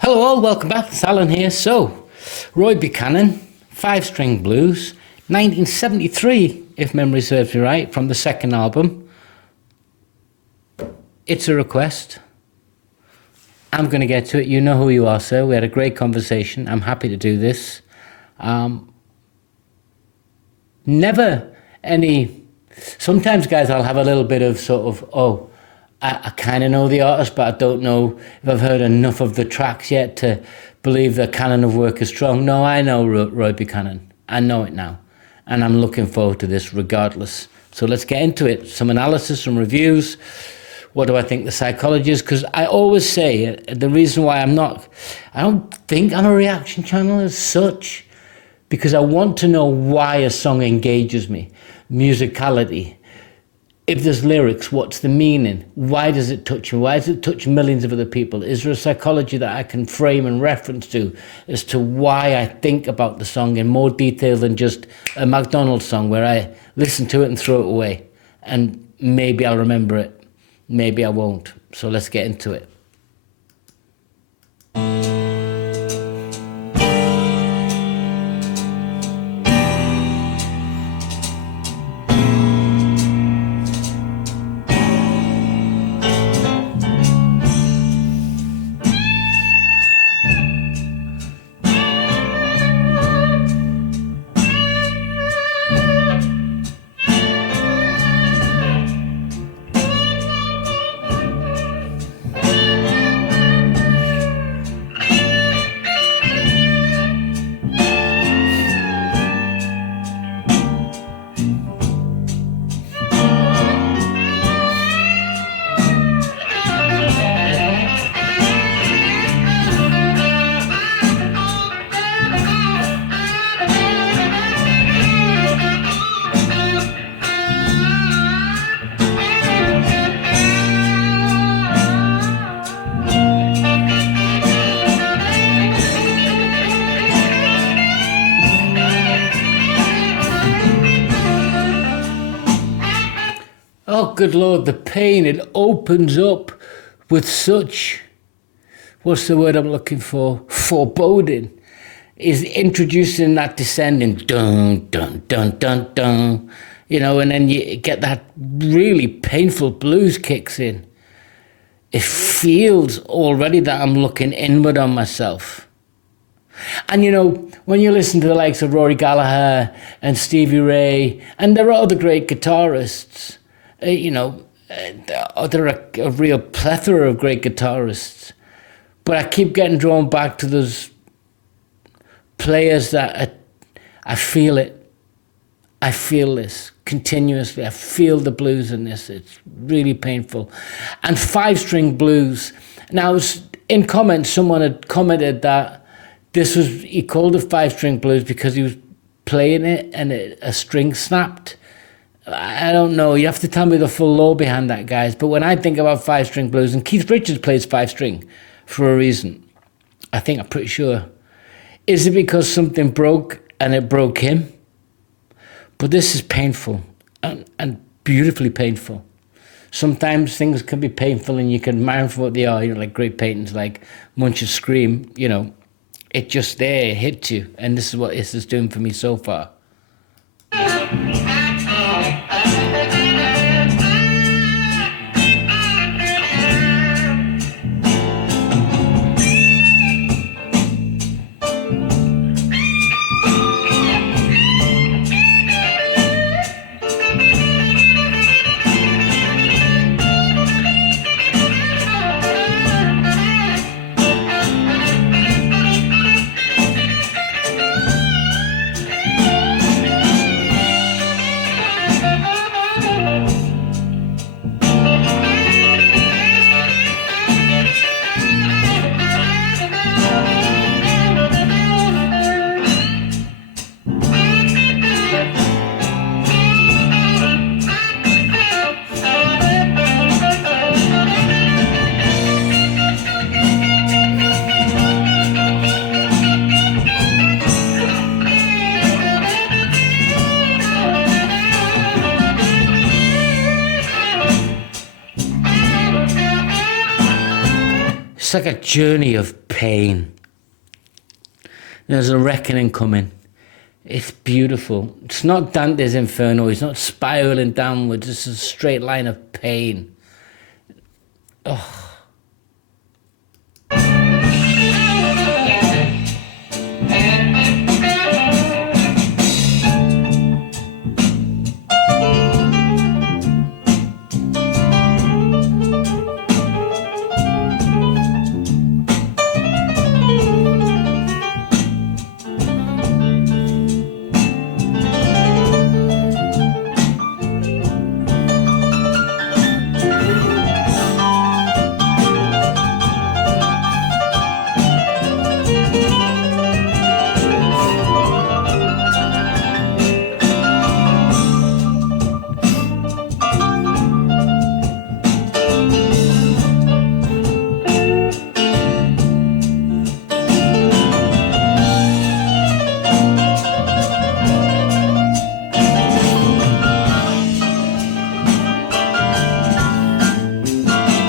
Hello all, welcome back. It's Alan here. So, Roy Buchanan, Five String Blues, 1973, if memory serves me right, from the second album. It's a request. I'm going to get to it. You know who you are, sir. We had a great conversation. I'm happy to do this. Never any... Sometimes, guys, I'll have a little bit of sort of, I kind of know the artist, but I don't know if I've heard enough of the tracks yet to believe the canon of work is strong. No, I know Roy Buchanan. I know it now. And I'm looking forward to this regardless. So let's get into it. Some analysis, some reviews. What do I think the psychology is? Because I always say the reason why I don't think I'm a reaction channel as such, because I want to know why a song engages me. Musicality. If there's lyrics, what's the meaning? Why does it touch me? Why does it touch millions of other people? Is there a psychology that I can frame and reference to as to why I think about the song in more detail than just a McDonald's song where I listen to it and throw it away? And maybe I'll remember it, maybe I won't. So let's get into it. Oh, good Lord, the pain. It opens up with such, what's the word I'm looking for? Foreboding. Is introducing that descending dun, dun, dun, dun, dun. You know, and then you get that really painful blues kicks in. It feels already that I'm looking inward on myself. And you know, when you listen to the likes of Rory Gallagher and Stevie Ray, and there are other great guitarists, there are a real plethora of great guitarists. But I keep getting drawn back to those players that I feel it. I feel this continuously. I feel the blues in this. It's really painful. And five-string blues. Now, in comments, someone had commented that he called it five-string blues because he was playing it and a string snapped. I don't know. You have to tell me the full lore behind that, guys. But when I think about five-string blues, and Keith Richards plays five-string for a reason, I'm pretty sure. Is it because something broke and it broke him? But this is painful and beautifully painful. Sometimes things can be painful and you can admire them for what they are. You know, like great paintings like Munch's Scream, you know, it just there, it hits you. And this is what this is doing for me so far. It's like a journey of pain. There's a reckoning coming. It's beautiful. It's not Dante's Inferno. He's not spiraling downwards. It's a straight line of pain. Oh.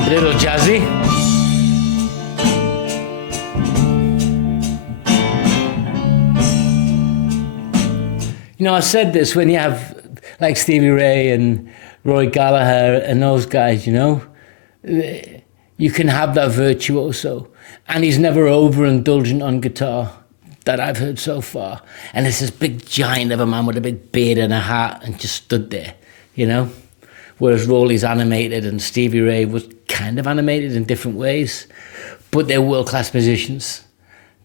A little jazzy. You know, I said this when you have like Stevie Ray and Roy Gallagher and those guys, you know, you can have that virtuoso, and he's never overindulgent on guitar that I've heard so far. And it's this big giant of a man with a big beard and a hat and just stood there, you know. Whereas Rolly's animated and Stevie Ray was kind of animated in different ways. But they're world-class musicians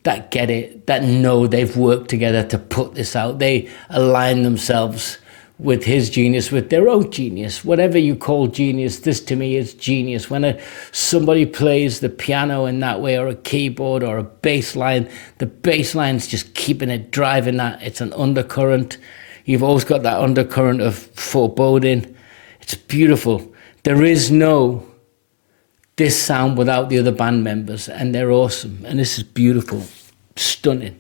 that get it, that know they've worked together to put this out. They align themselves with his genius, with their own genius. Whatever you call genius, this to me is genius. When somebody plays the piano in that way, or a keyboard or a bass line, the bass line's just keeping it, driving that. It's an undercurrent. You've always got that undercurrent of foreboding. It's beautiful. There is no this sound without the other band members, and they're awesome. And this is beautiful, stunning.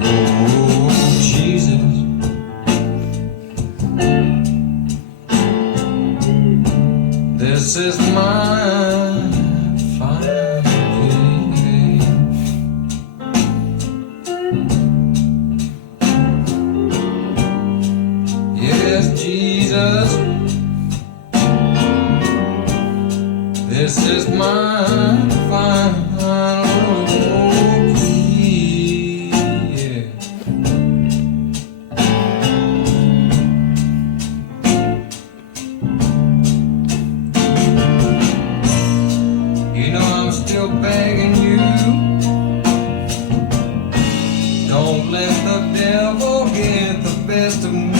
Oh, Jesus. This is my final plea. Yes, Jesus. This is my final plea. Yeah. You know I'm still begging you. Don't let the devil get the best of me.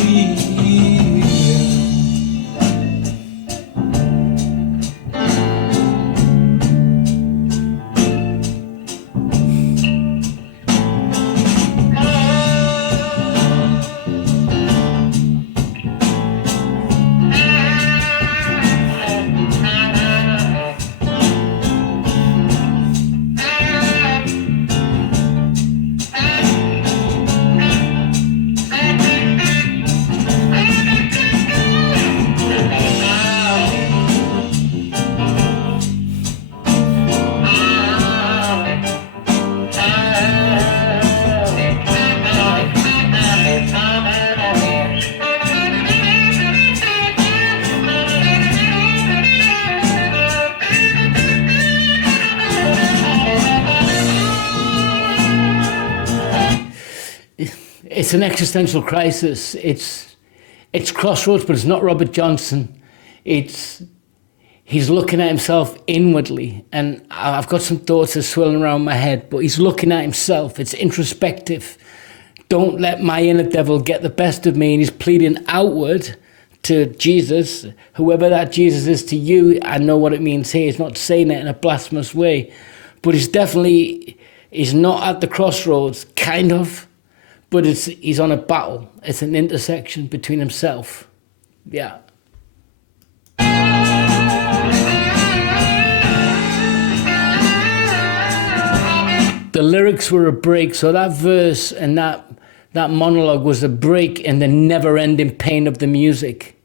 It's an existential crisis. It's Crossroads, but it's not Robert Johnson. He's looking at himself inwardly, and I've got some thoughts that are swirling around my head, but he's looking at himself. It's introspective. Don't let my inner devil get the best of me. And he's pleading outward to Jesus, whoever that Jesus is to you. I know what it means here. He's not saying it in a blasphemous way, but he's not at the crossroads, kind of. But he's on a battle. It's an intersection between himself. Yeah. The lyrics were a break. So that verse and that monologue was a break in the never-ending pain of the music.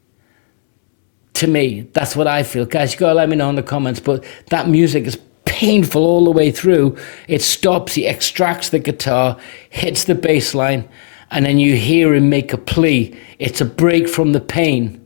to me. That's what I feel. Guys, you got to let me know in the comments, but that music is painful all the way through. It stops, he extracts the guitar, hits the bass line, and then you hear him make a plea. It's a break from the pain.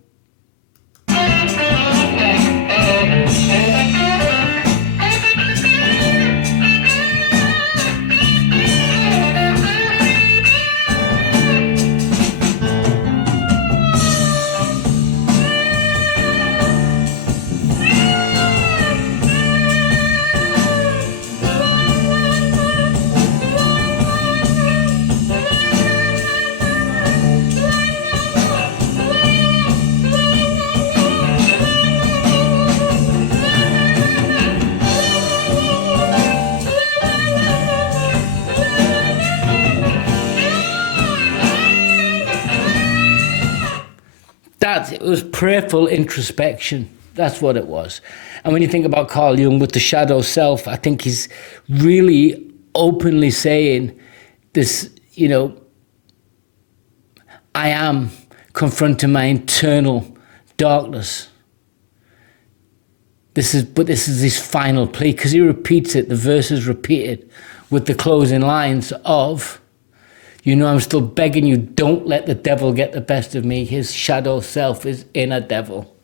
It was prayerful introspection. That's what it was. And when you think about Carl Jung with the shadow self, I think he's really openly saying this, you know, I am confronting my internal darkness. This is his final plea, because he repeats it, the verse is repeated with the closing lines of, you know, I'm still begging you, don't let the devil get the best of me. His shadow self is inner devil.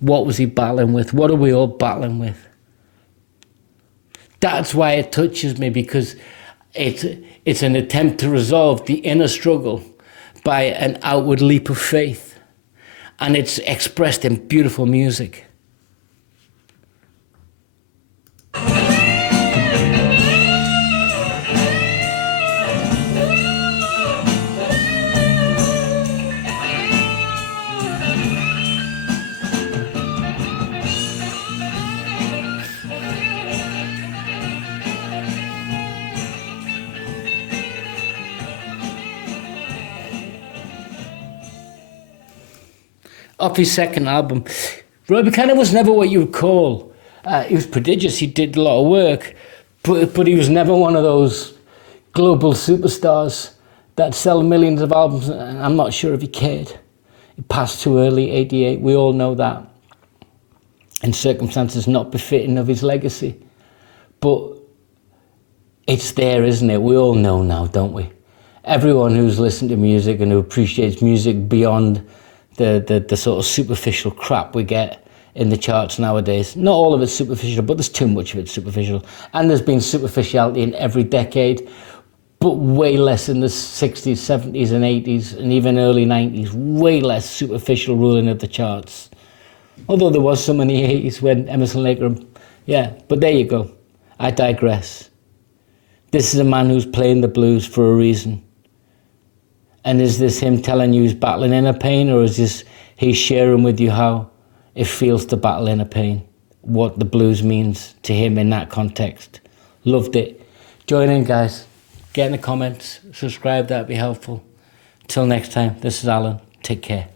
What was he battling with? What are we all battling with? That's why it touches me, because it's an attempt to resolve the inner struggle by an outward leap of faith. And it's expressed in beautiful music. Off his second album, Roy Buchanan was never what you would call. He was prodigious. He did a lot of work, but he was never one of those global superstars that sell millions of albums. And I'm not sure if he cared. He passed too early, 88. We all know that. In circumstances not befitting of his legacy. But it's there, isn't it? We all know now, don't we? Everyone who's listened to music and who appreciates music beyond the sort of superficial crap we get in the charts nowadays. Not all of it's superficial, but there's too much of it superficial. And there's been superficiality in every decade, but way less in the 60s, 70s and 80s, and even early 90s. Way less superficial ruling of the charts. Although there was some in the 80s when Emerson, Lake, yeah, but there you go. I digress. This is a man who's playing the blues for a reason. And is this him telling you he's battling inner pain, or is this he sharing with you how it feels to battle inner pain? What the blues means to him in that context. Loved it. Join in, guys. Get in the comments. Subscribe, that'd be helpful. Till next time, this is Alan. Take care.